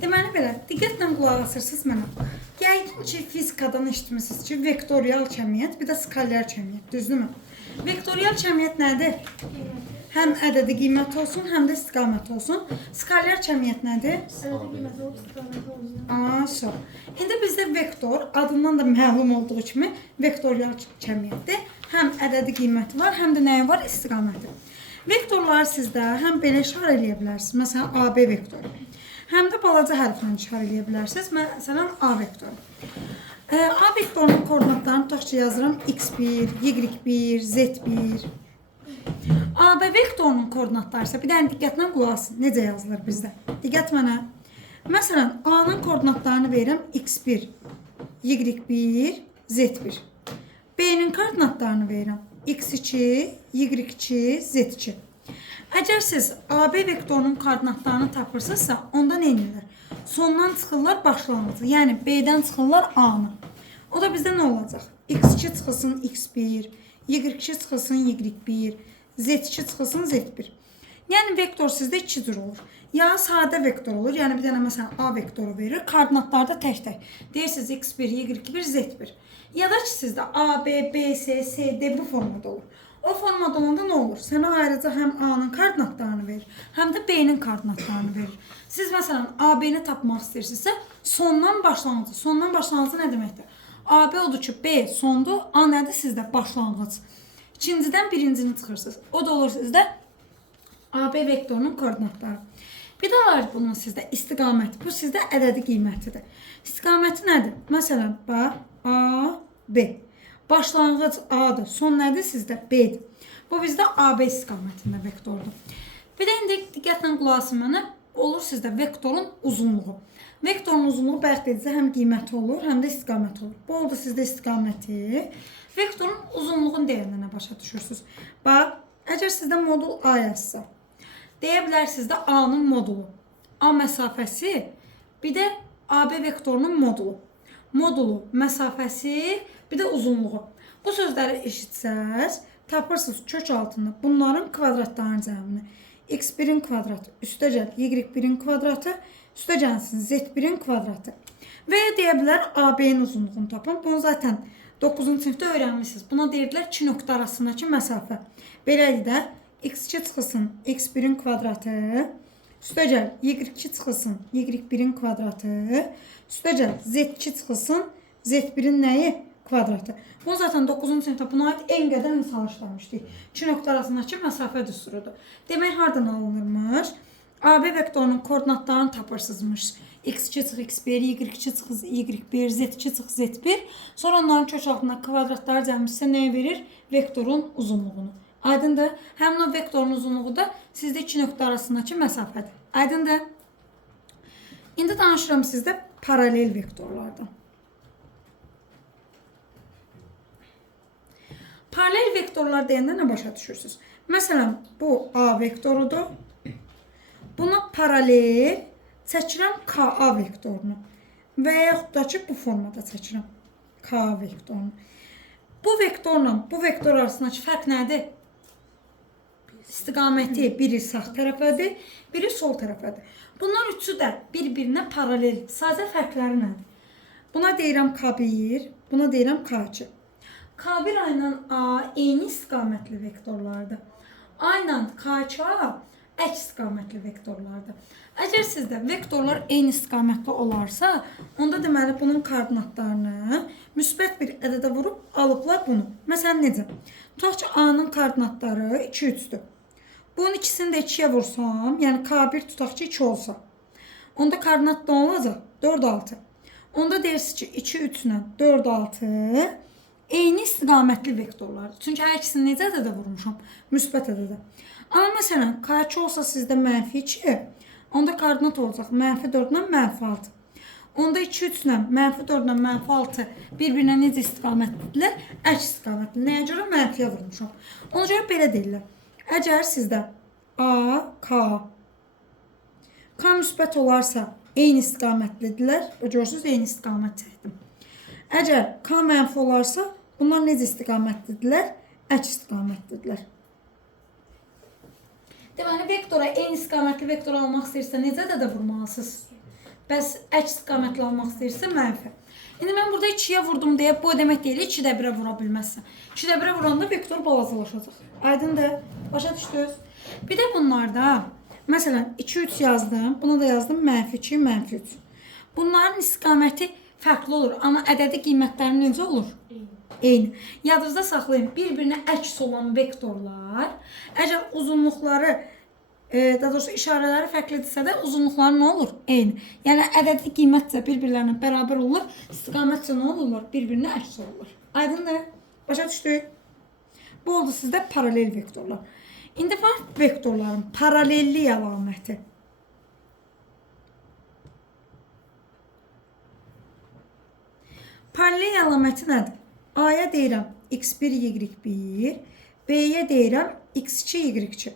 Deməli belə, diqqətlə qulaq asırsınız mənə. Yəqin ki, fizikadan eşitmisiniz ki, vektorial cəmiyyət, bir də skalyar cəmiyyət, düzdürmü? Vektorial cəmiyyət nədir? Həm ədədi qiymət olsun, həm də istiqamət olsun. Skalyar cəmiyyət nədir? Ədədi qiymət olub, istiqamət olsun. Sağ. İndi bizdə vektor, adından da məlum olduğu kimi, vektorial cəmiyyətdir. Həm ədədi qiyməti var, həm də nəyi var? İstiqaməti. Vektorları sizdə həm belə işarə edə bilərsiniz. Məsələn, AB vektoru. Həm də balaca hərflə işarə edə bilərsiniz. Məsələn, A vektoru. A vektorunun koordinatlarını tutaq ki, yazıram x1, y1, z1. AB vektorunun koordinatları isə bir dənə diqqətlə qulaq asın. Necə yazılır bizdə? Diqqət mənə. Məsələn, A-nın koordinatlarını verirəm x1, y1, z1. B-nin koordinatlarını verirəm x2, y2, z2. Əgər siz AB vektorunun koordinatlarını tapırsınızsa, onda nə edilir? Sondan çıxırlar başlanğıcı, yəni B-dən çıxırlar A-nı. O da bizdə nə olacaq? x2 çıxılsın x1, y2 çıxılsın y1, z2 çıxılsın z1. Yəni vektor sizdə iki cür olur. Ya sadə vektor olur, yəni bir dənə məsələn A vektoru verir, koordinatları da tək-tək. Deyirsiniz x1, y1, z1. Ya da ki sizdə A, B, B, C, C, D bu formada olur. O formada olanda nə olur? Sənə ayrıca həm A-nın koordinatlarını verir, həm də B-nin koordinatlarını verir. Siz məsələn AB-ni tapmaq istəyirsinizsə, sondan başlanğıcı. Sondan başlanğıcı nə deməkdir? AB odur ki, B sondur, A nədir sizdə? Başlanğıc. İkincidən birincini çıxırsınız. O da olur sizdə AB vektorunun koordinatları. Bir də var bunun sizdə istiqaməti. Bu sizdə ədədi qiymətidir. İstiqaməti nədir? Məsələn, bax, A, B. Başlanğıc A-dır. Son nədir sizdə? B-dir. Bu bizdə AB istiqamətində vektordur. Bir də indi diqqətlə qulaq asın mənə. Olur sizdə vektorun uzunluğu. Vektorun uzunluğu bəlkə dedizə həm qiyməti olur, həm də istiqaməti olur. Bu oldu sizdə istiqaməti. Vektorun uzunluğunu deyəndə başa düşürsünüz. Bax, əgər sizdə modul A yazsa, deyə bilərsiniz də A-nın modulu. A məsafəsi, bir də AB vektorunun modulu. Modulu, məsafəsi, bir də uzunluğu. Bu sözləri eşitsəz, tapırsınız kök altında bunların kvadratlarının cəmini. x1-in kvadratı, üstəgəl y1-in kvadratı, üstəgəlsin z1-in kvadratı. Və ya deyə bilər AB-nin uzunluğunu tapın. Bunu zaten 9-cu sinifdə öyrənmişsiniz. Buna deyirlər iki nöqtə arasındakı məsafə. Belədir də x2 çıxılsın x1-in kvadratı, üstəgəl y2 çıxılsın y1-in kvadratı, üstəgəl z2 çıxılsın z1-in nəyi? Kvadratı. Bu zaten 9-cu sinifdə buna aid en qədər misal işləmişdik. İki nöqtə arasındakı məsafə düsturudur. Demək, hardan alınırmış? AB vektorunun koordinatlarını tapırsınızmış. x2 çıx x1, y2 çıx y1, z2 çıx z1. Sonra onların kök altında kvadratları cəmi sizə nəyə verir? Vektorun uzunluğunu. Aydındır. Həmin o vektorun uzunluğu da sizdə iki nöqtə arasındakı məsafədir. Aydındır. İndi danışıram sizdə paralel vektorlardan. Paralel vektorlar deyəndə nə başa düşürsünüz? Məsələn, bu A vektorudur. Buna paralel çəkirəm KA vektorunu. Və yaxud da ki, bu formada çəkirəm KA vektorunu. Bu vektorla bu vektor arasındakı fərq nədir? İstiqaməti biri sağ tərəfədir, biri sol tərəfədir. Bunlar üçü də bir-birinə paralel. Sadəcə fərqləri nədir? Buna deyirəm K1, buna deyirəm K2. K1 ilə A eyni istiqamətli vektorlardır. A ilə K2 əks istiqamətli vektorlardır. Əgər sizdə vektorlar eyni istiqamətli olarsa, onda deməli bunun koordinatlarını müsbət bir ədədə vurub alıblar bunu. Məsələn, necə? Tutaq ki, A-nın koordinatları 2, 3-dür. Bunun ikisini də 2-yə vursam, yəni K1 tutaq ki, 2 olsa, onda koordinat da olacaq 4, 6. Onda deyirsiniz ki, 2, 3 ilə 4, 6 eyni istiqamətli vektorlardır. Çünki hər ikisini necə ədədə vurmuşam? Müsbət ədədə. Amma məsələn, K2 olsa sizdə mənfi 2, onda koordinat olacaq mənfi 4 ilə mənfi 6. Onda 2, 3 ilə mənfi 4 ilə mənfi 6 bir-birinə necə istiqamətlidirlər? Əks istiqamətli. Nəyə görə? Mənfiyə vurmuşam. Ona görə belə deyirlər. Əgər sizdə A, K müsbət olarsa eyni istiqamətlidirlər. Görürsünüz, eyni istiqamət çəkdim. Əgər K mənfi olarsa, bunlar necə istiqamətlidirlər? Əks istiqamətlidirlər. Deməli, vektora eyni istiqamətli vektor almaq istəyirsə, necə də vurmalısınız? Bəs əks istiqamətli almaq istəyirsə mənfi. İndi mən burada 2-yə vurdum deyə bu demək deyil, 2-də 1-ə vura bilməzsən. 2-də 1-ə vuranda vektor balacalaşacaq. Aydındır? Başa düşdünüz? Bir də bunlarda, məsələn, 2-3 yazdım, buna da yazdım -2, -3. Bunların istiqaməti fərqli olur, amma ədədi qiymətləri necə olur? Eyni. Yadınızda saxlayın, bir-birinə əks olan vektorlar, əgər uzunluqları, daha doğrusu işarələri fərqlidirsə də uzunluqları nə olur? Eyni. Yəni ədədi qiymətcə bir-birlərinə bərabər olur, istiqamətcə nə olurlar? Bir-birinə əks olurlar. Aydındır? Başa düşdük? Bu oldu sizdə paralel vektorlar. İndi var vektorların paralellik əlaməti. Paralel əlaməti nədir? A-ya deyirəm x1, y1, B-yə deyirəm x2, y2.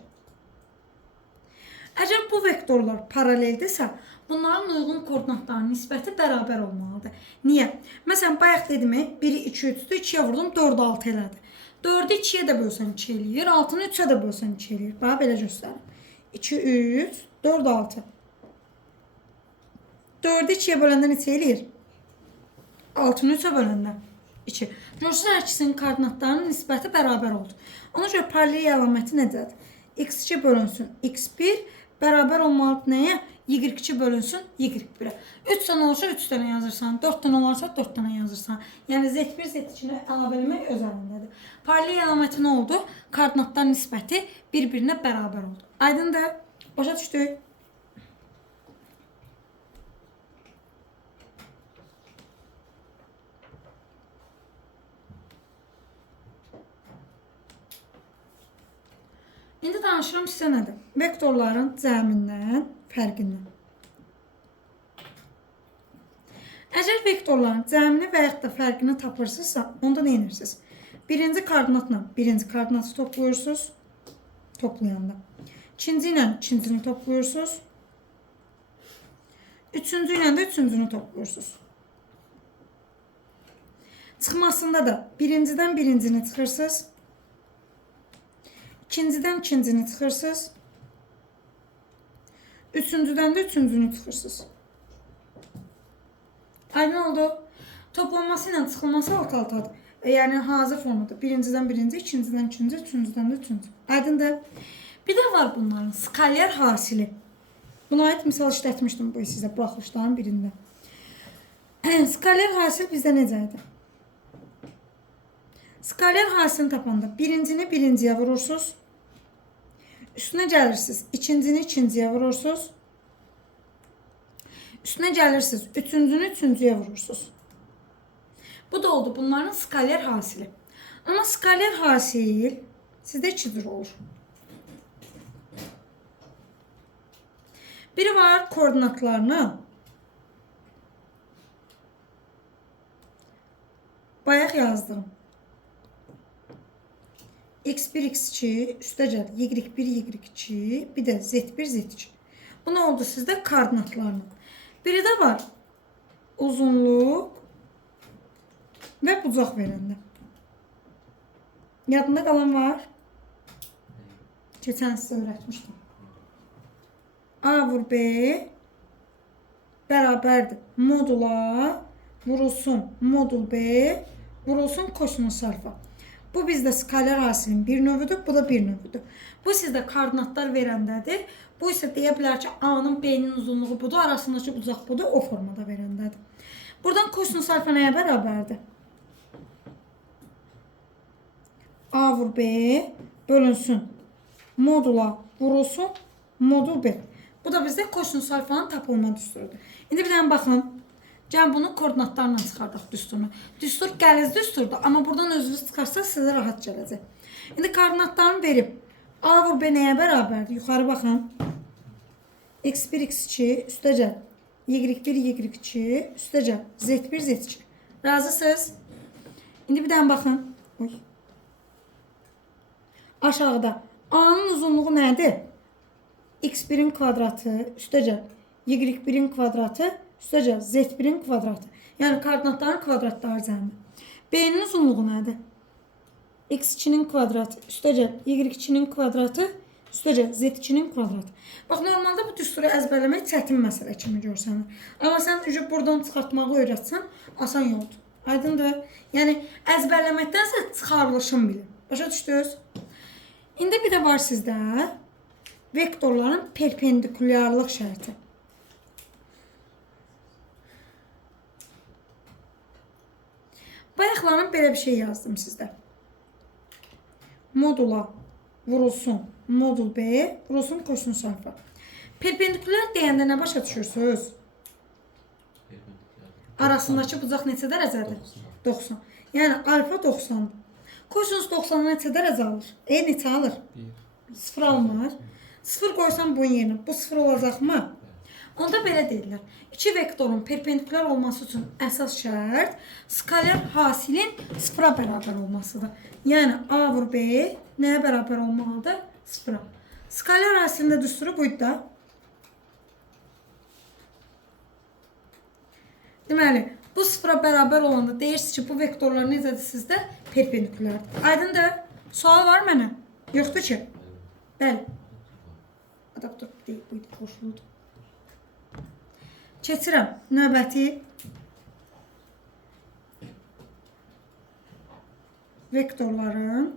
Əgər bu vektorlar paraleldirsə, bunların uyğun koordinatlarının nisbəti bərabər olmalıdır. Niyə? Məsələn, bayaq dedim, 1-i 2, 3-dür, 2-yə vurdum, 4-ü 6 elədi. 4-ü 2-yə də bölsən 2 eləyir, 6-nı 3-ə də bölsən 2 eləyir. Bax, belə göstərim. 2, 3, 4, 6. 4-ü 2-yə böləndə neçə eləyir? 6-nı 3-ə böləndə 2. Görürsünüz, hər ikisinin koordinatlarının nisbəti bərabər oldu. Ona görə paralel əlaməti necədir? x2 bölünsün x1 bərabər olmalıdır nəyə? Y2 bölünsün y1-ə. 3 dənə olursa 3 dənə yazırsan, 4 dənə olursa 4 dənə yazırsan. Yəni z1, z2-ni əlavə eləmək öz əlindədir. Paralel əlaməti nə oldu? Koordinatlar nisbəti bir-birinə bərabər oldu. Aydındır? Başa düşdük? İndi danışıram sizə nədir? Vektorların cəmindən, fərqindən. Əgər vektorların cəmini və yaxud da fərqini tapırsınızsa, onda nə edirsiniz? Birinci koordinatla birinci koordinatı toplayırsınız, toplayanda. İkinci ilə ikincini toplayırsınız. Üçüncü ilə də üçüncünü toplayırsınız. Çıxmasında da birincidən birincini çıxırsınız. İkincidən ikincini çıxırsınız. Üçüncüdən də üçüncünü çıxırsınız. Aydın oldu. Toplanması ilə çıxılması alt-altadır. Yəni hazır formadır. Birincidən birinci, ikincidən ikinci, üçüncüdən də üçüncü. Aydındır. Bir də var bunların skaler hasili. Buna aid misal işlətmişdim bu sizə buraxılışların birində. Skaler hasil bizdə necə idi? Skaler hasilini tapanda birincini birinciyə vurursunuz. Üstünə gəlirsiniz. İkincini ikinciyə vurursunuz. Üstünə gəlirsiniz. Üçüncünü üçüncüyə vurursunuz. Bu da oldu bunların skaler hasili. Amma skaler hasil sizdə iki cür olur. Biri var koordinatlarını bayaq yazdım. x1, x2, üstə gəl, y1, y2, bir də z1, z2. Bu nə oldu sizdə? Koordinatlarını. Biri də var uzunluq və bucaq verəndə. Yadında qalan var? Keçən sizə öyrətmişdim. A vur B bərabərdir. Modula vurulsun modul B vurulsun kosinus alfa. Bu bizdə skaler hasilin bir növüdür, bu da bir növüdür. Bu sizdə koordinatlar verəndədir. Bu isə deyə bilər ki, A-nın B-nin uzunluğu budur, arasındakı bucaq budur, o formada verəndədir. Buradan kosinus alfa nəyə bərabərdir? A vur B bölünsün modula vurulsun modul B. Bu da bizdə kosinus alfanın tapılma düsturudur. İndi bir dənə baxın. Gəlin bunu koordinatlarla çıxardaq düsturunu. Düstur qəliz düsturdur, amma buradan özünüz çıxarsaq sizə rahat gələcək. İndi koordinatlarını verib A vur B nəyə bərabərdir? Yuxarı baxın. x1, x2 üstə gəl. y1, y2 üstə gəl. z1, z2. Razısınız? İndi bir dənə baxın. Oy. Aşağıda A-nın uzunluğu nədir? x1-in kvadratı üstə gəl. y1-in kvadratı üstə gəl. z1-in kvadratı. Yəni koordinatların kvadratları cəmi. B-nin uzunluğu nədir? x2-nin kvadratı üstə gəl. y2-nin kvadratı Üstəcə Z2-nin kvadratı. Bax, normalda bu düsturu əzbərləmək çətin məsələ kimi görsənir. Amma sən ücü buradan çıxartmağı öyrətsən, asan yoldur. Aydındır? Yəni, əzbərləməkdənsə çıxarılışın bilin. Başa düşdünüz? İndi bir də var sizdə vektorların perpendikulyarlıq şərti. Bayaqların belə bir şey yazdım sizdə. Modula vurulsun modul B, vurulsun kosinus alfa. Perpendikulyar deyəndə nə başa düşürsünüz? Arasındakı bucaq neçə dərəcədir? 90. Yəni alfa 90. Kosinus 90 neçə dərəcə alır? Neçə alır? 0 almır. 0 qoysam bunun yerinə. Bu 0 olacaqmı? Onda belə deyirlər. İki vektorun perpendikulyar olması üçün əsas şərt skalar hasilin 0-a bərabər olmasıdır. Yəni A vur B nəyə bərabər olmalıdır? 0-a. Skalar hasilində düsturu buydu da. Deməli, bu 0-a bərabər olanda deyirsiniz ki, bu vektorlar necədir sizdə? Perpendikulyardır. Aydındır? Sual var mənə? Yoxdur ki? Bəli. Adaptor deyil, buydu, qoşuldu. Keçirəm növbəti vektorların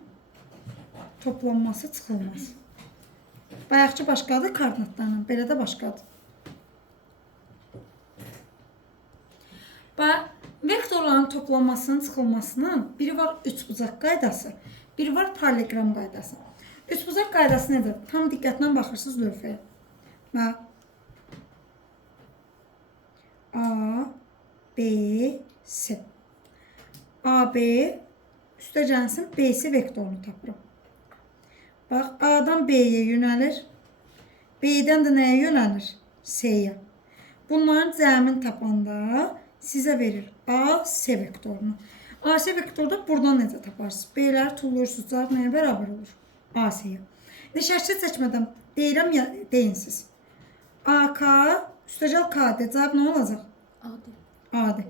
toplanması, çıxılması. Bayaqçı başqadır koordinatlarla, belə də başqadır. Bax, vektorların toplanmasının, çıxılmasının biri var üçbucaq qaydası, biri var parallelogram qaydası. Üçbucaq qaydası nədir? Tam diqqətlə baxırsınız lövhəyə. Bax, A, B, S. A, B üstəcənsin B-si vektorunu tapırım. Bax, A-dan B-yə yönəlir. B-dən də nəyə yönəlir? S-yə. Bunların cəmin tapanda sizə verir A, S vektorunu. A, S vektorda buradan necə taparsınız? B-ləri tullursunuz, cavab nəyə bərabər olur? A, S-yə. Şəkli çəkmədən deyirəm ya, deyinsiz. AK üstəcəl KD cavab nə olacaq? AD.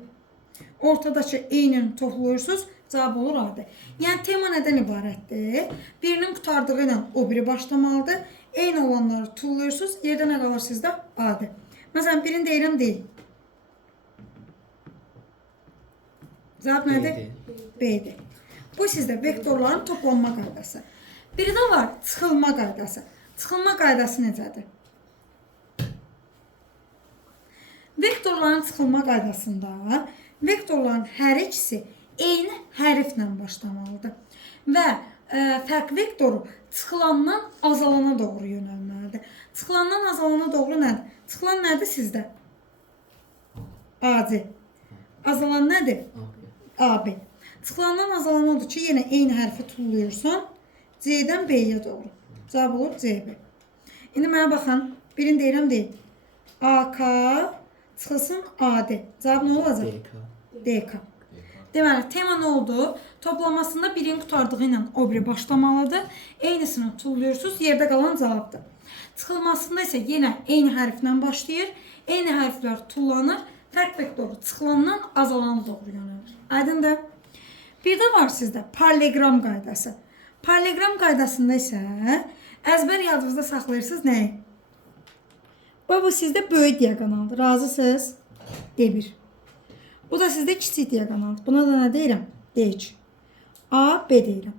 Ortadakı eynini toplayırsınız, cavab olur AD. Yəni tema nədən ibarətdir? Birinin qutardığı ilə o biri başlamalıdır. Eyni olanları tullayırsınız, yerdə nə qalır sizdə? AD. Məsələn, birini deyirəm deyil. Cavab nədir? B'dir. Bu sizdə vektorların toplanma qaydası. Biri də var çıxılma qaydası. Çıxılma qaydası necədir? Vektorların çıxılma qaydasında vektorların hər ikisi eyni hərflə başlamalıdır. Və fərq vektoru çıxılandan azalana doğru yönəlməlidir. Çıxılandan azalana doğru nədir? Çıxılan nədir sizdə? AC. Azalan nədir? AB. Çıxılandan azalan odur ki, yenə eyni hərfi tullayırsan, C-dən B-yə doğru. Cavab olur CB. İndi mənə baxın, birini deyirəm deyil. AK çıxılsın AD. Cavab nə olacaq? DK. Deməli, tema nə oldu? Toplamasında birinin qutardığı ilə o biri başlamalıdır. Eynisini tullayırsınız, yerdə qalan cavabdır. Çıxılmasında isə yenə eyni hərflə başlayır. Eyni hərflər tullanır. Fərq vektoru çıxılandan azalana doğru yönəlir. Aydındır? Bir də var sizdə parallelogram qaydası. Parallelogram qaydasında isə əzbər yadınızda saxlayırsınız nəyi? Bu sizdə böyük diaqonaldır. Razısınız? D1. Bu da sizdə kiçik diaqonaldır. Buna da nə deyirəm? D2. A, B deyirəm.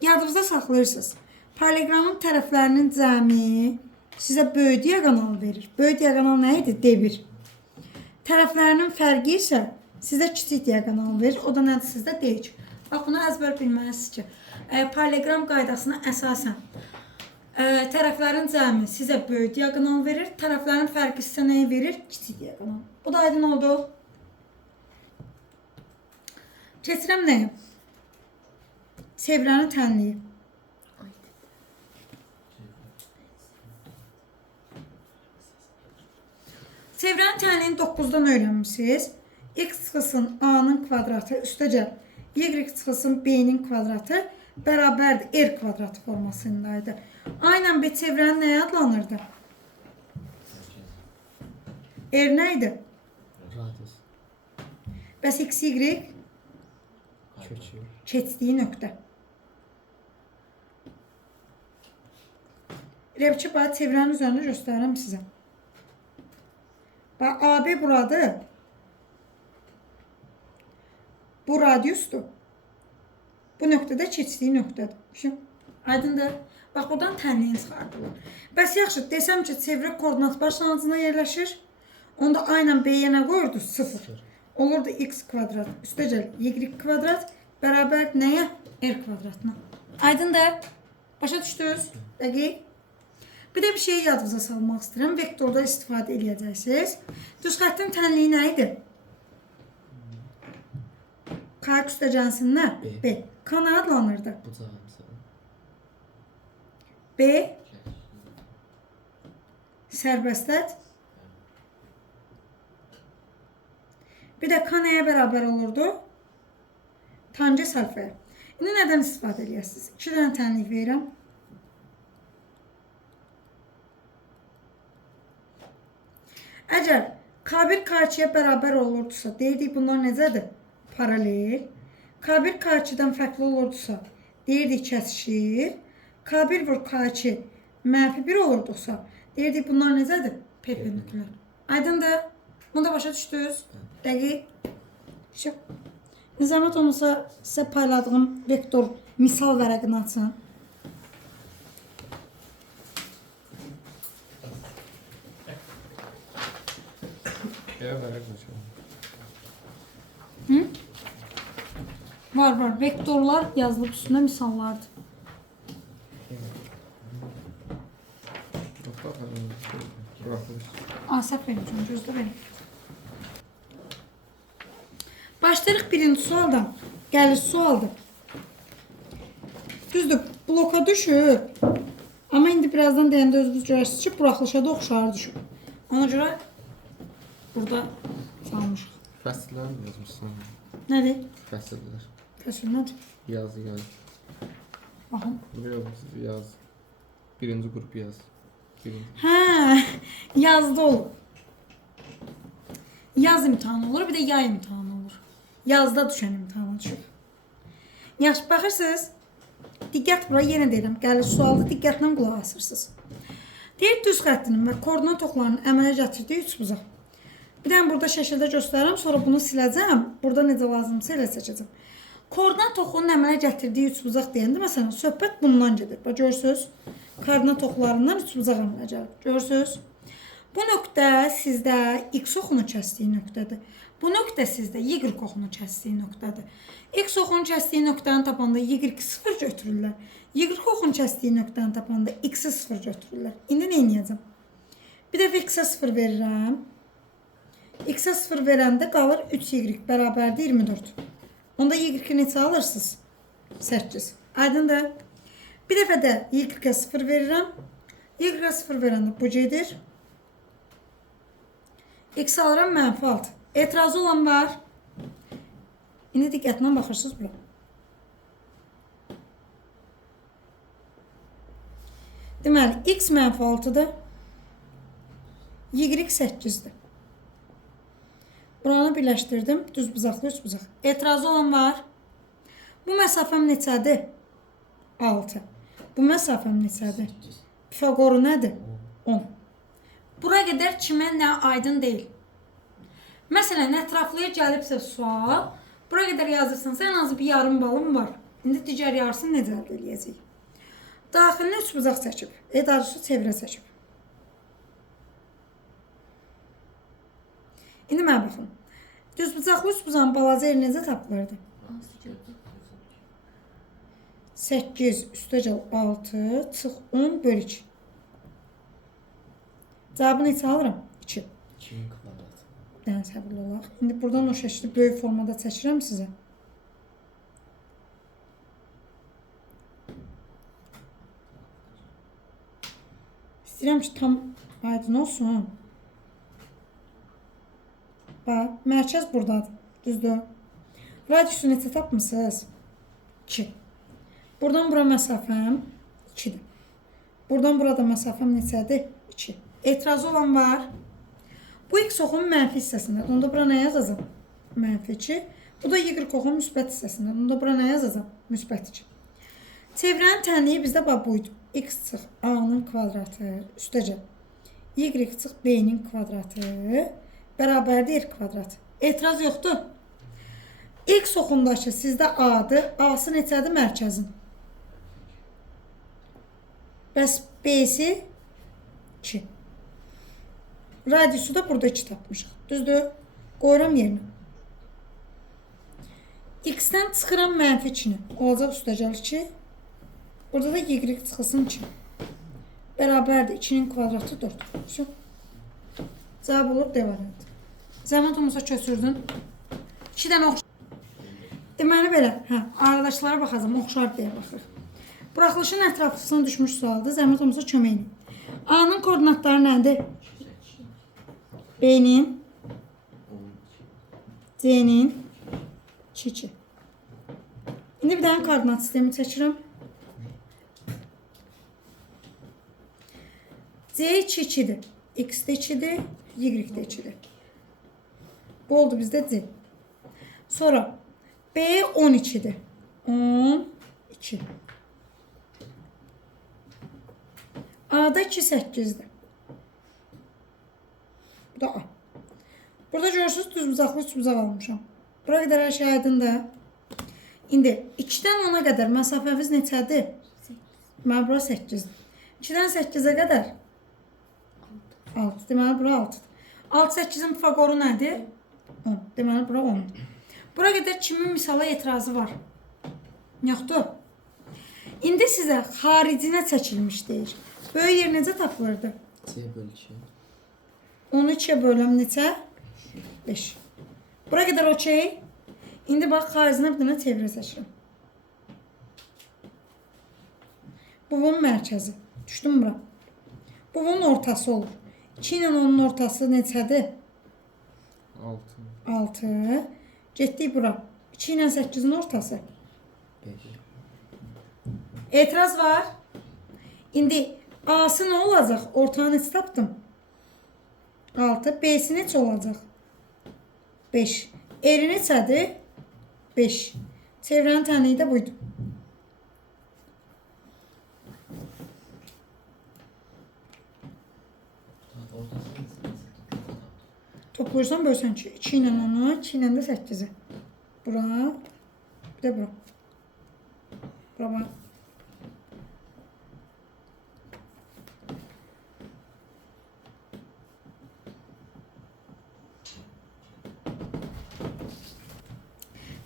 Yadınızda saxlayırsınız. Paralelogramın tərəflərinin cəmi sizə böyük diaqonal verir. Böyük diaqonal nə idi? D1. Tərəflərinin fərqi isə sizə kiçik diaqonal verir. O da nədir sizdə? D2. Bax, bunu əzbər bilməlisiniz ki, parallelogram qaydasına əsasən tərəflərin cəmi sizə böyük diaqonal verir. Tərəflərin fərqi sizə nəyi verir? Kiçik diaqonal. Bu da aydın oldu. Keçirəm nəyə? Çevrənin tənliyi. Çevrənin tənliyini 9-dan öyrənmişsiniz. X çıxılsın A-nın kvadratı üstəcə Y çıxılsın B-nin kvadratı bərabərdir R kvadratı formasındaydı. Aynen B çevrənin nəyə adlanırdı? R nə idi? Radius. Bəs X, Y? Keçdiyi nöqtə. Ləpçi bax çevrənin üzərində göstərirəm sizə. Bax AB buradır. Bu radiusdur. Bu nöqtədə keçdiyi nöqtədir. Şu, aydındır. Bax buradan tənliyin çıxardılır. Bəs yaxşı, desəm ki, çevrə koordinat başlanğıcına yerləşir. Onda A ilə B-yə nə qoyurdu? 0. Olurdu x kvadrat üstəcəl y kvadrat bərabər nəyə? R kvadratına. Aydındır. Başa düşdünüz? Dəqiq. Bir də bir şeyi yadınıza salmaq istəyirəm. Vektorda istifadə edəcəksiniz. Düz xəttin tənliyi nə idi? K üstəcənsin nə? B. K nə adlanırdı? B sərbəstət. Bir də K nəyə bərabər olurdu? Tangens alfaya. İndi nədən istifadə edirsiniz? 2 dənə tənlik verirəm. Əgər K1 K2-yə bərabər olurdusa, deyirdik bunlar necədir? Paralel. K1 K2-dən fərqli olurdusa, deyirdik kəsişir. K1 vur K2 -1 olurdusa, deyirdik bunlar necədir? Perpendikular. Aydındır? Bunu da başa düşdünüz? Dəqiq. Nizamət olmasa sizə payladığım vektor misal vərəqini açın. Var. Vektorlar yazılıb üstünə misallardır. Asaf vermişim, gözlə verim. Başlayırıq birinci sualdan. Gəlir sualdır. Düzdür, bloka düşür. Amma indi birazdan deyəndə özünüz görərsiniz ki, buraxılışa da oxşar düşür. Ona görə burada salmışıq. Fəsillər mi yazmışsın? Nədir? Fəsillər. Fəsil nədir? Yaz. Baxın. Yaz. Birinci qrup yaz. Hə, yazda olur. Yaz imtahanı olur, bir də yay imtahanı olur. Yazda düşən imtahana düşür. Yaxşı, baxırsınız. Diqqət bura yenə deyirəm. Gəlir sualda diqqətlə qulaq asırsınız. Deyir, düz xəttinin və koordinat oxlarının əmələ gətirdiyi üçbucaq. Bir dənə burada şəkildə göstərirəm, sonra bunu siləcəm. Burada necə lazımsa elə seçəcəm. Koordinat oxunun əmələ gətirdiyi üçbucaq deyəndə, məsələn, söhbət bundan gedir. Bax, görürsünüz, koordinat oxlarından üçbucaq əmələ gəlir. Görürsünüz? Bu nöqtə sizdə x oxunu kəsdiyi nöqtədir. Bu nöqtə sizdə y oxunu kəsdiyi nöqtədir. X oxunu kəsdiyi nöqtəni tapanda y 0 götürürlər. Y oxunu kəsdiyi nöqtəni tapanda x 0 götürürlər. İndi nə edəcəm? Bir dəfə x-ə 0 verirəm. X-ə 0 verəndə qalır 3y bərabərdir 24. Onda y-i neçə alırsınız? 8. Aydındır. Bir dəfə də y-ə 0 verirəm. Y-ə 0 verəndə bu gedir. X alıram -6. Etirazı olan var. İndi diqqətlə baxırsınız bura. Deməli, x -6-dır. Y 8-dir. Buranı birləşdirdim. Düz bucaqlı, üç bucaq. Etirazı olan var. Bu məsafəm neçədir? 6. Bu məsafəm neçədir? Pifaqoru nədir? 10. Bura qədər kimə nə aydın deyil. Məsələn, ətraflıya gəlibsə sual, bura qədər yazırsansa ən azı bir yarım balım var. İndi digər yarısını necə əldə edəcəyik? Daxilinə üç bucaq çəkib, darısı çevrə çəkib. İndi mənə baxın. Düz bucaqlı üç bucağın balaca yeri necə tapılırdı? 8 üstəcəl 6 çıx 10 bölü 2. Cavabı neçə alıram? 2. 2000 kvadrat. Dənə səbirli olaq. İndi buradan o şəkli böyük formada çəkirəm sizə. İstəyirəm ki, tam aydın olsun. Bax, mərkəz buradadır. Düzdür. Radiusu neçə tapmısınız? 2. Buradan bura məsafəm 2-dir. Buradan burada məsafəm neçədir? 2. Etirazı olan var. Bu x oxunun mənfi hissəsində. Onda bura nə yazacam? -2. Bu da y oxunun müsbət hissəsində. Onda bura nə yazacam? -2. Çevrənin tənliyi bizdə bax buydu. x çıx a-nın kvadratı üstəcə y çıx b-nin kvadratı bərabərdir r kvadrat. Etiraz yoxdur. X oxundakı sizdə a-dır. A-sı neçədir? Mərkəzin. Bəs b-si 2. Radiusu da burada 2 tapmışıq. Düzdür? Qoyuram yerinə. X-dən çıxıram mənfi 2-ni. Olacaq üstəcəl 2. Burada da y çıxılsın 2. Bərabərdir. 2-nin kvadratı 4. Şu. Cavab olur D variantı. Zəhmət olmasa köçürdün. 2 dənə oxşar. Deməli belə, arkadaşlara baxacağım, oxşar deyə baxırıq. Buraxılışın ətraflısına düşmüş sualdır. Zəhmət olmasa kömək edin. A-nın koordinatları nədir? B-nin, C-nin, 2. İndi bir dənə koordinat sistemi çəkirəm. C 2-dir. X də 2-dir, Y də 2-dir. Bu oldu bizdə C. Sonra B 12'dir. 12. A'da 2 8'dir. Bu da A. Burada görürsünüz düz buzaqlı üç buzaq almışam. Bura qədər hər şey aydındır. İndi 2-dən 10'a qədər məsafəmiz neçədir? Deməli bura 8'dir. 2-dən 8'ə qədər 6. Deməli bura 6'dır. 6-8'in fagoru nədir? 10. Deməli bura 10'dur. Bura qədər kimin misala etirazı var? Yoxdur. İndi sizə xaricinə çəkilmiş deyir. Böyük yer necə tapılırdı? C bölü 2. Onu 2'ye böləm neçə? 5. Bura qədər okey. İndi bax xaricinə bir dənə çevrə seçirəm. Bu bunun mərkəzi. Düşdüm bura. Bu bunun ortası olur. 2 ilə onun ortası neçədir? 6. 6. Getdik bura. 2 ilə 8'in ortası. 5. Etiraz var. İndi A'sı nə olacaq? Ortanı neçə tapdım? 6. B'si neçə olacaq? 5. Eri neçədir? 5. Çevrənin tənliyi də buydu. Toplayırsan bölsən ki 2 ilə 10'u, 2 ilə də 8'i. Bura, bir də bura. Bura bax.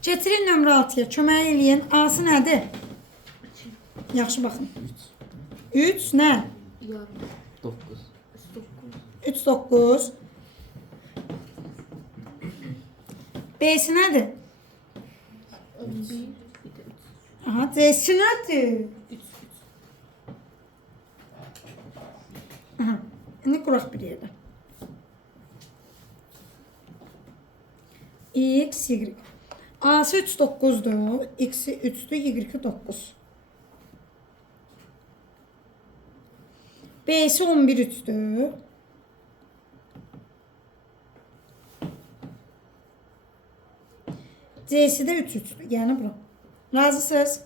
Getirin nömrə 6'ya kömək eləyin. A'sı nədir? Yaxşı baxın. 3 nə? 9. 3 9. B'si nədir? 11. Aha, C'si nədir? Aha, indi quraq bir yerdə. X, Y. A'sı 3 9'dur. X'i 3'dür. Y 9. B'si 11 3'dür. C'si de 3 3'dür. Yəni bura. Razısınız?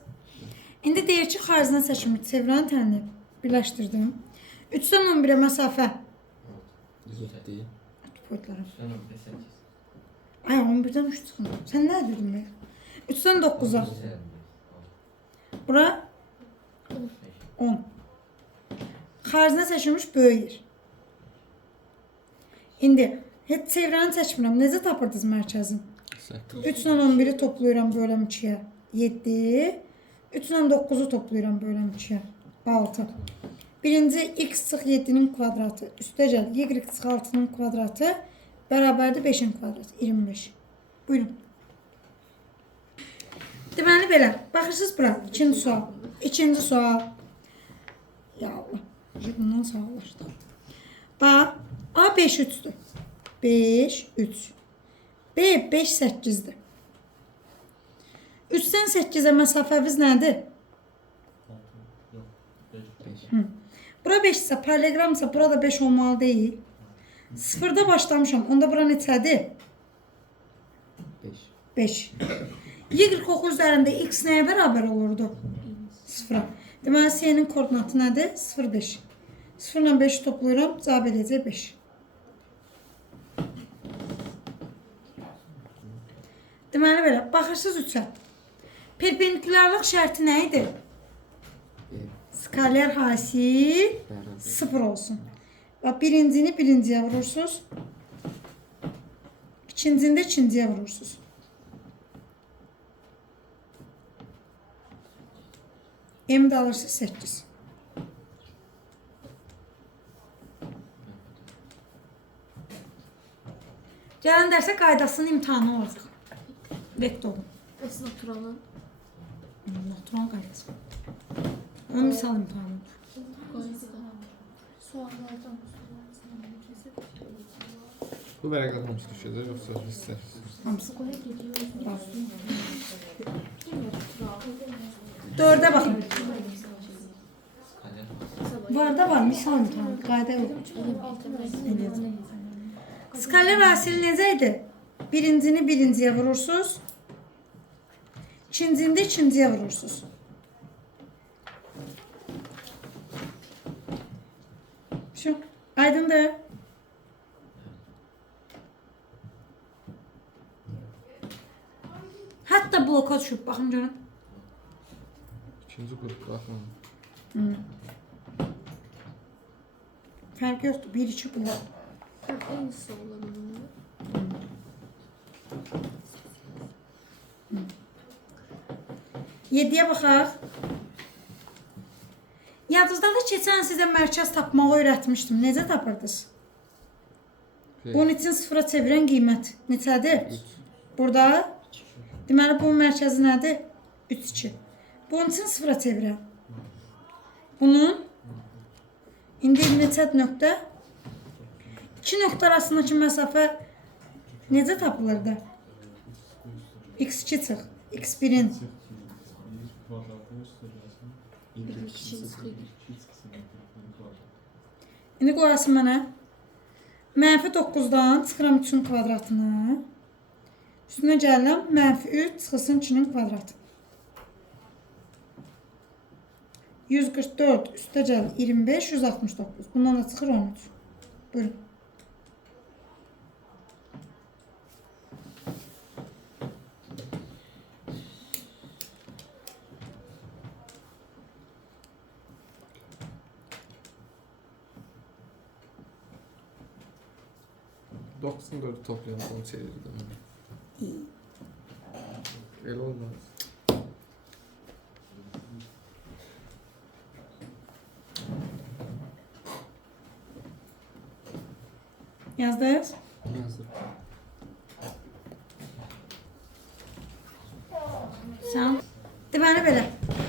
İndi deyir ki, xaricinə seçimi çevrəni tənli birləşdirdim. 3'dən 11'ə məsafə. 7. Poytlarım. Ay 11'dən 3 çıxın. Sən nə edirdin be? 3'dən 9'a. Bura 10. Xaricinə seçilmiş böyük yer. İndi heç çevrəni seçmirəm. Necə tapırdınız mərkəzin? 3 ilə 11'i toplayıram böləm 2'yə. 7. 3 ilə 9'u toplayıram böləm 2'yə. 6. Birinci x çıx 7'nin kvadratı üstəcəl y çıx 6'nın kvadratı bərabərdir 5'in kvadratı 25. Buyurun. Deməli belə. Baxırsınız bura. İkinci sual. İkinci sual. Ya Allah. Bundan sağlaşdı. Bax. A 5 3'dür. 5 3. B 5 8'dir. 3'dən 8'ə məsafəmiz nədir? 5. Bura 5 ise paralelogramsa burada 5 olmalı değil. Sıfırda başlamışam. Onda bura neçədir? 5. 5. Y oxu üzərində x nəyə bərabər olurdu? Sıfıra. Deməli, C-nin koordinatı nədir? 0,5. 0 ilə 5 toplayıram, cavab edəcək 5. Deməli, belə, baxırsınız 3-ə. Perpendikularlıq şərti nə idi? Skaler hasil Beraber. 0 olsun. Və birincini birinciyə vurursunuz. İkincini də ikinciyə vurursunuz. M də alırsınız 8. Gələn dərsə qaydasının imtahanı olacaq. Vektorun. Bəs naturalın? Natural qaydası. Onun misal imtahanı. Suallardan. Bu vərəqdən hamısı düşəcək, yoxsa istərsiniz? Hamısı. Koya gidiyoruz. Dördə baxın. Kader. Var da var, misal imtahanı. Qayda yox. Skaler hasili necə idi? Birincini birinciyə vurursunuz. İkincini də ikinciyə vurursunuz. Şu, aydındır. Hatta bloka düşüb, baxın görün. İkinci qrup baxın. Fərqi yoxdur, 1-2 blok. Aynısı olan onun. Yediyə baxaq. Yadınızda da keçən sizə mərkəz tapmağı öyrətmişdim. Necə tapırdınız? Bunun üçün sıfıra çevirən qiymət neçədir? Burada. Deməli, bunun mərkəzi nədir? 3-2. Bunun üçün sıfıra çevirən. Bunun indi neçədir nöqtə? 2 nöqtə arasındakı məsafə necə tapılır da? X2 çıx. X1-in. İndi qoyasın mənə. -9-dan çıxıram 3-ün kvadratını. Üstünə gəlirəm. -3 çıxılsın 2-nin kvadratı. 144 üstə gəlir 25, 169. Bundan da çıxır 13. Buyurun. Dokuzun dördü toplayalım, onu çevirdim. Elə olmaz. Yazdınız? Yazdım. Sən. Deməli belə.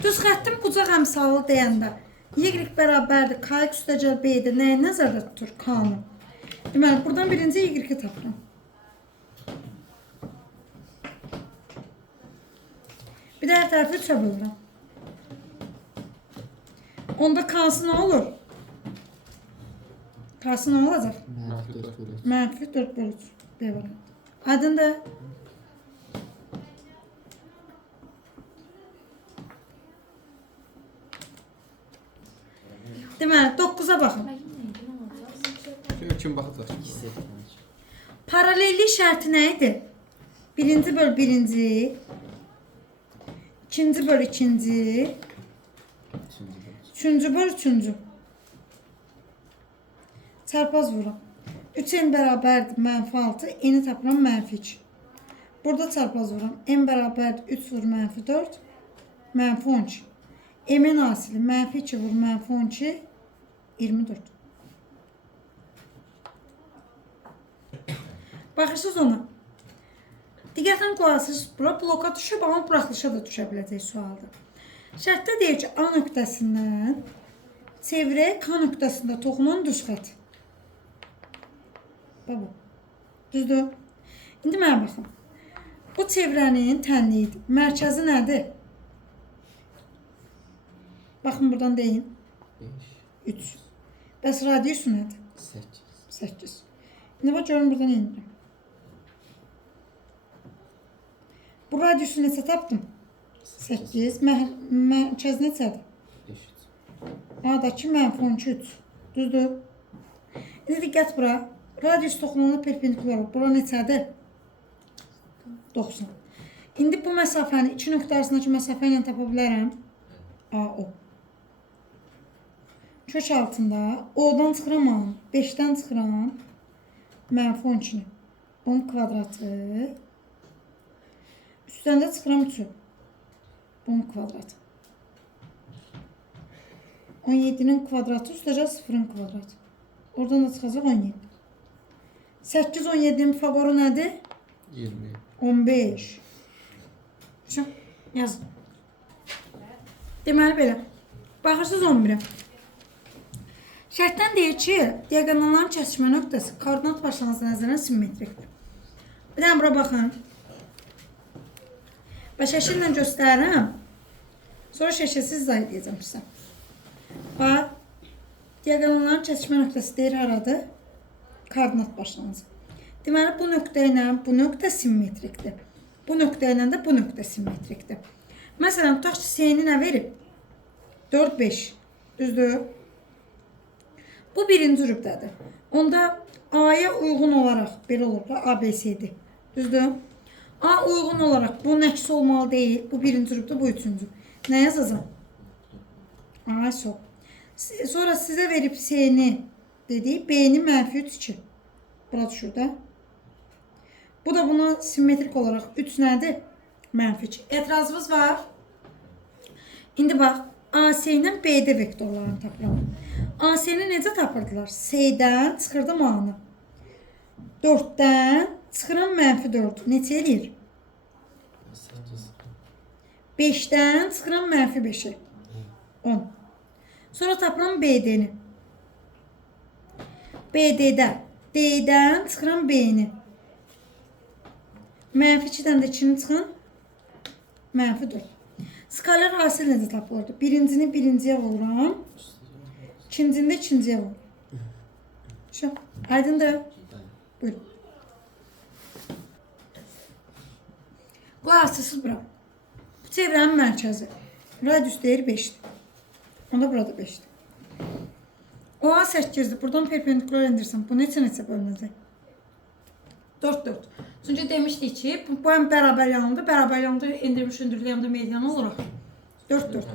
Düz xəttin bucaq əmsalı deyəndə y bərabərdir kx üstə gəl b-dir. Nəyi nəzərdə tutur? K-nı. Deməli, buradan birinci y-i tapıram. Bir də hər tərəfi 3-ə bölürəm. Onda k-sı nə olur? K-sı nə olacaq? -4 bölü 3. B variantı. Aydındır? Deməli, 9-a baxın. Kim baxacaq? Paralellik şərti nə idi? Birinci böl birinci, ikinci böl ikinci, üçüncü böl üçüncü. Çarpaz vuram. 3n bərabərdir -6, n-i tapıram -2. Burada çarpaz vuram. n bərabərdir 3 vur -4, -12. M-in hasili -2 vur -12, 24. Baxırsınız ona. Diqqətən qoyasınız, bura bloka düşüb, amma buraxılışa da düşə biləcək sualda. Şərtdə deyir ki, A nöqtəsindən çevrəyə K nöqtəsində toxunan düz xət. Baba, düzdür? İndi mənə baxın. Bu çevrənin tənliyidir. Mərkəzi nədir? Baxın, buradan deyin. 5, 3. Bəs radiusu nədir? 8, 8. İndi bax, görün buradan indim. Bu radiusu neçə tapdım? 8. Mərkəz neçədir? 5, A-dakı -13. Düzdür? İndi diqqət bura. Radius toxunluğuna perpendikular olur. Bura neçədir? 90. İndi bu məsafəni iki nöqtə arasındakı məsafə ilə tapa bilərəm. AO. Kök altında O'dan çıxıram A, 5-dən çıxıram -12-ni. Bunun kvadratı. Üstdən də çıxıram 3-ü. Bunun kvadratı. 17'nin kvadratı üstəcə 0'ın kvadratı. Oradan da çıxacaq 17. 8 17'nin favoru nədir? 20. 15. Şu, yazın. Deməli belə. Baxırsınız 11'ə. Şərtdən deyir ki, diaqonalların kəsişmə nöqtəsi koordinat başlanğıc nəzərən simmetrikdir. Bir dənə bura baxın. Və şəkillə göstərirəm. Sonra şəkilsiz izah edəcəm sizə. Bax, diaqonalların kəsişmə nöqtəsi deyir haradır? Koordinat başlanğıcı. Deməli, bu nöqtə ilə bu nöqtə simmetrikdir. Bu nöqtə ilə də bu nöqtə simmetrikdir. Məsələn, tutaq ki, C-ni nə verib? 4, 5. Düzdür? Bu birinci rübdədir. Onda A-ya uyğun olaraq, belə olur da, ABC-dir. Düzdür? A uyğun olaraq, bu nəks olmalı deyil. Bu birinci rübdə, bu üçüncü. Nə yazacağım? A, sol. Sonra sizə verib C-ni dediyi, B-ni -3, 2. Bura düşür də. Bu da buna simmetrik olaraq 3 nədir? -2. Etirazınız var. İndi bax, AC ilə BD vektorlarını tapıram. AC-ni necə tapırdılar? C-dən çıxırdım A-nı. 4-dən çıxıram -4. Neçə edir? 8. 5-dən çıxıram -5'i. 10. Sonra tapıram BD-ni. BD-də D-dən çıxıram B-ni. -2-dən də 2-ni çıxın. -4. Skalar hasil necə tapılırdı? Birincini birinciyə vururam. İkincini də ikinciyə vururam. Şu, aydındır. Buyurun. Bu asılsız bura. Bu çevrənin mərkəzi. Radius deyir 5'dir. Onda burada 5'dir. O A8'dir. Buradan perpendikular endirsəm. Bu neçə bölünəcək? 4, 4. Çünki demişdik ki, bu həm bərabər yanında, bərabər yanında endirmiş, endirilən yanında median olaraq. 4, 4.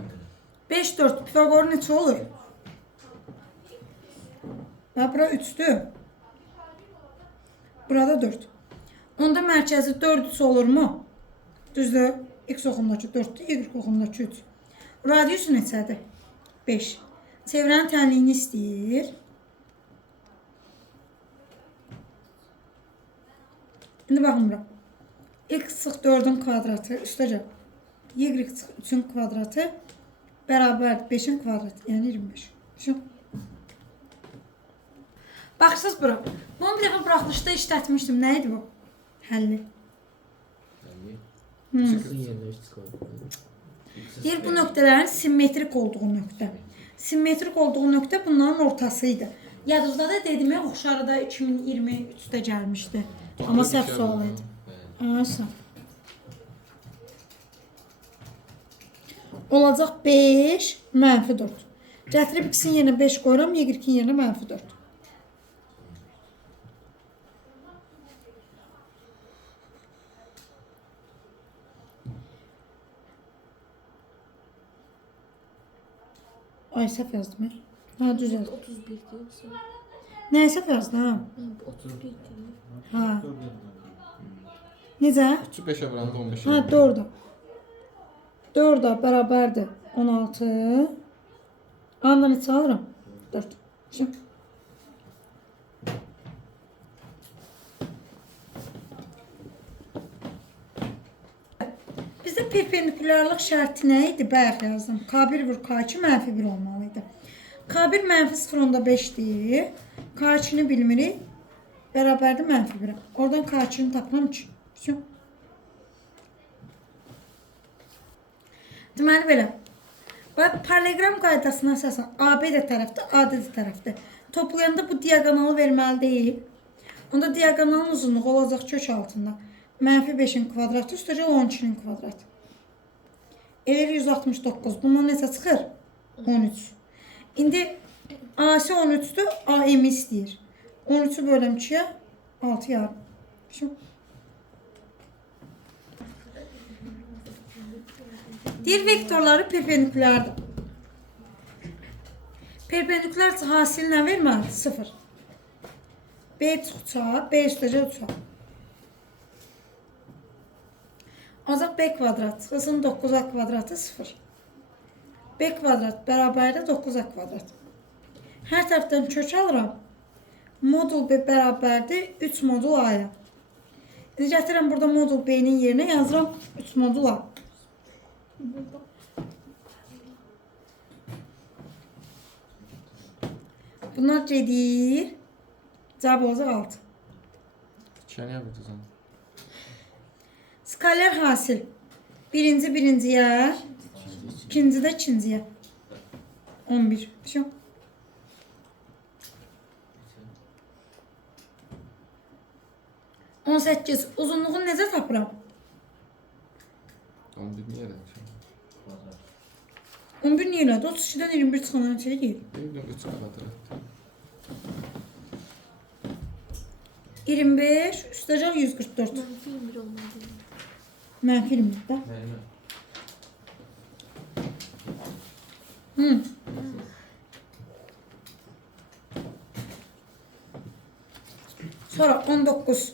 5, 4. Pifagor neçə olur? Və bura 3'dür. Burada 4. Onda mərkəzi 4, 3 olurmu? Düzdür. X oxumdakı 4'dür, Y oxumdakı 3. Radiusu neçədir? 5. Çevrənin tənliyini istəyir. İndi baxın bura. X çıx 4'ün kvadratı üstəcə. Y çıx 3'ün kvadratı bərabər 5'in kvadratı. Yəni 25. Şu. Baxırsınız bura. Bunu bir dəfə buraxılışda işlətmişdim. Nə idi bu? Həlli. Çıxın yerine 3 çıxın. Deyir bu nöqtələrin simmetrik olduğu nöqtə. Simmetrik olduğu nöqtə bunların ortasıydı. Yadınızda da dedimə oxşarıda 2023'də gəlmişdi. Amma səhv sual idi. Aysa. Olacaq 5 -4. Gətirib ikisinin yerinə 5 qoyuram, Y2'nin yerinə -4. Ay səhv yazdım mən. Ha düz yazdım. 31 deyirsən. Nə səhv yazdım ha? Mən 31 deyirəm. Ha. Necə? 3'ü 5'e vuranda 15'e. Ha doğru. 4 da bərabərdir 16. Andan neçə alıram? 4. Şimdi. Bizdə perpendikularlıq şərti nə idi? Bayaq yazdım. K1 vur K2 -1 olmalıydı. K1 -0.5'dir. K2'ni bilmirik. Bərabərdir -1. Oradan K2'ni tapıram ki. Şu. Deməli belə. Bax, paralelogram qaydasına əsasən AB də tərəfdə, AD də tərəfdə. Toplayanda bu diaqonalı verməli deyil. Onda diaqonalın uzunluğu olacaq kök altında. -5'in kvadratı üstəcə 12'nin kvadratı. Elir 169. Bundan necə çıxır? 13. İndi AC 13'dür, AM istəyir. 13'ü bölüm 2'ye 6 yarım. Şu. Deyir vektorları perpendikulardır. Perpendikular hasil nə verməlidir? 0. B çıxsa, B üstəcə uçar. Azaq B kvadrat çıxsın 9A kvadratı 0. B kvadrat bərabərdə 9A kvadrat. Hər tərəfdən kök alıram. Modul B bərabərdir 3 modul A-ya. İndi gətirəm burada modul B-nin yerinə yazıram 3 modul A. Bunlar gedir. Cavab olacaq 6. İkiyə niyə vurdusan? Skaler hasil. Birinci birinciyə, ikinci də ikinciyə. 11. Şu. On 18. Uzunluğunu necə tapıram? 11 niyə elədik? 11 niyə elədi? 32-dən 21 çıxanan şey deyil. 3 kvadrat. 25 üstəcək 144. Mənfi 21 olmalı. Mənfi 21 də. Hı. Sonra 19.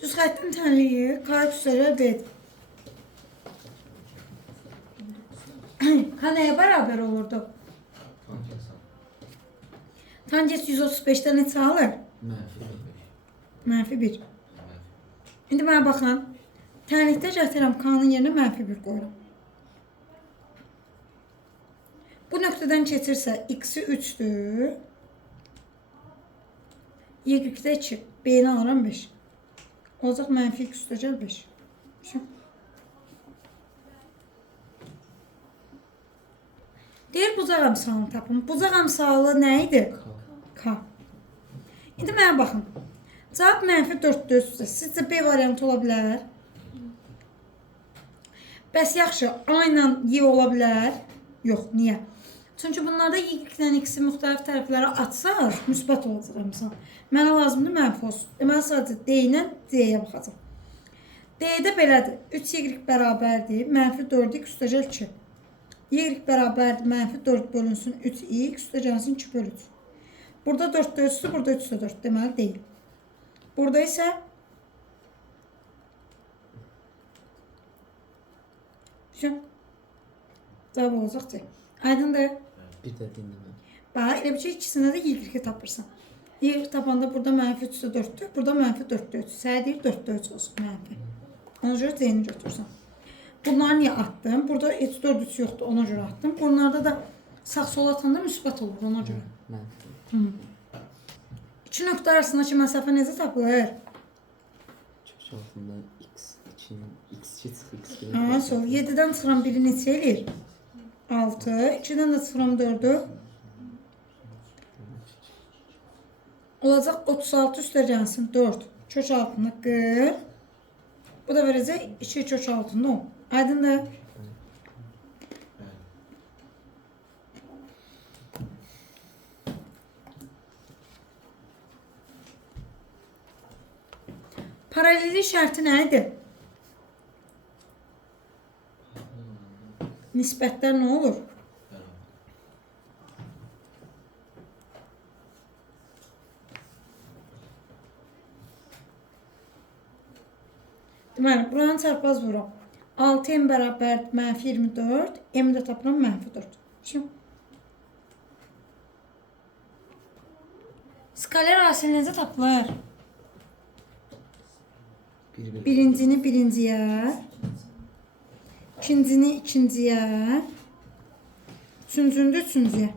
Düz xəttin tənliyi kare üstəcək B-dir. Kanaya beraber olurdu. Tangens 135'ten neçə alır? Mənfi 1. İndi mənə baxın. Tənlikdə gətirəm K-nın yerinə mənfi 1 qoyuram. Bu nöqtədən keçirsə x-i 3'dür. Y-də 2. B-ni alıram 5. Olacaq mənfi 2 üstəcək 5. Şu. Deyir bucaq əmsalını tapın. Bucaq əmsalı nə idi? K. İndi mənə baxın. Cavab mənfi 4'dür. Sizcə B variantı ola bilər? Bəs yaxşı, A ilə Y ola bilər? Yox, niyə? Çünki bunlarda Y-lə X-i müxtəlif tərəflərə atsaq, müsbət olacaq əmsal. Mənə lazımdır mənfi olsun. Deməli, sadəcə D ilə D-yə baxacaq. D-də belədir. 3Y bərabərdir. Mənfi 4x üstəcək 2. Y bərabərdir. Mənfi 4 bölünsün 3x üstəcəlsin 2 bölü 3. Burada 4 də 3'dür, burada 3 də 4. Deməli deyil. Burada isə cavab olacaq C. Aydındır. Bir də dinləmə. Bax, elə bir şey ikisində də Y tapırsan. Y tapanda burada mənfi 3 də 4'dür, burada mənfi 4 də 3. Səhə deyir 4 də 3 olsun mənfi. Ona görə C-ni götürürsən. Bunları niyə attım? Burada heç 4 3 yoxdur, ona görə attım. Bunlarda da sağ sol atanda müsbət olur, ona görə. Mənfi. İki nöqtə arasındakı məsafə necə tapılır? Kök altında x2 çıxır, x1. Aa, sol. 7-dən çıxıram 1-i neçə eləyir? 6. 2-dən də çıxıram 4'ü. Olacaq 36 üstəcənsin 4. Kök altında 40. Bu da verəcək 2 kök altında 10. Aydındır. Paralellik şərti nə idi? Nisbətlər nə olur? Deməli, buranın çarpaz vuram. 6m bərabər mənfi 24, m də tapıram mənfi 4. Şimdi skaler hasil necə tapılır? Birincini birinciyə, ikincini ikinciyə, üçüncünü də üçüncüyə.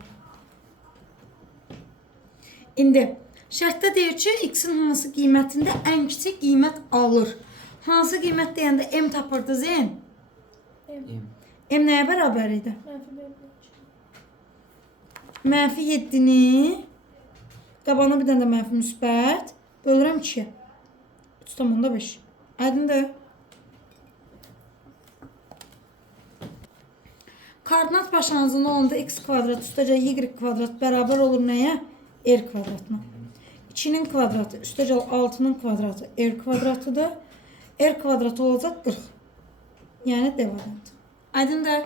İndi şərtdə deyir ki, x-in hansı qiymətində ən kiçik qiymət alır. Hansı qiymət deyəndə m tapırdı Zeyn? M nəyə bərabər idi? Mənfi 7-ni, qabağına bir dənə də mənfi müsbət, bölürəm 2-yə. 3,5. Aydındır. Koordinat başlanğıcı nə olanda x kvadrat üstəcə y kvadrat bərabər olur nəyə? R kvadratına. 2-nin kvadratı üstəcə 6-nın kvadratı R kvadratıdır. R kvadratı olacaq 40. Yəni D variantı. Aydındır.